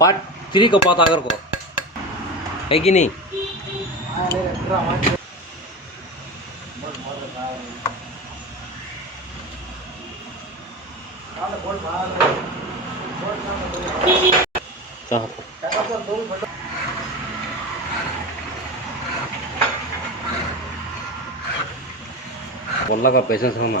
पाट तिरी को पात अगर को है कि नहीं। बोलला का पेशेंस होना।